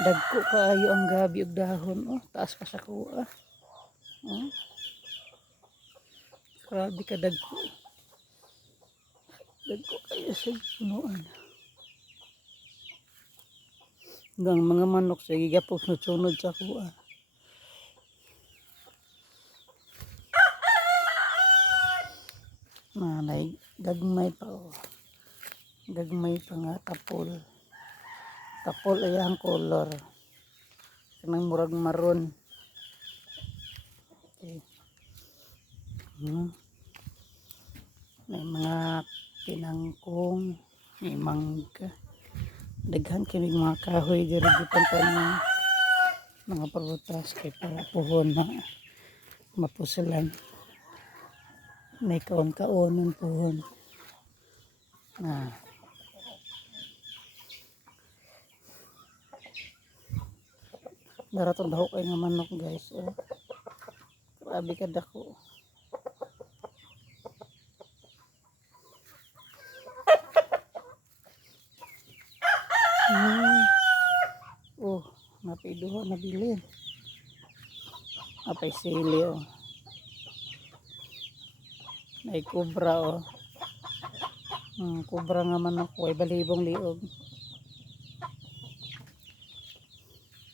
Dagko kaayo ang gabi og dahon. Oh, taas pa sa kuha. Oh, grabe ka dagko. Dagko kayo sa punuan. Hanggang mga manok sa gigapos sunod sa kuha. Nanay, gagmay pa oh. Gagmay pa nga tapol. Tapol ay ang color. Kanang murag maroon. Okay. May mga pinangkong, may mangga. Daghan kami mga kahoy diri gitan ng mga prutas kay para puhon na mapusulan. May kaon-kaonon puhon. Daratong daw kay nga manok guys. Oh. Grabe ka dako. Oh, napiduha na bilin. Apay sili oh. May kubra oh. Kubra nga manok, way balibong liog.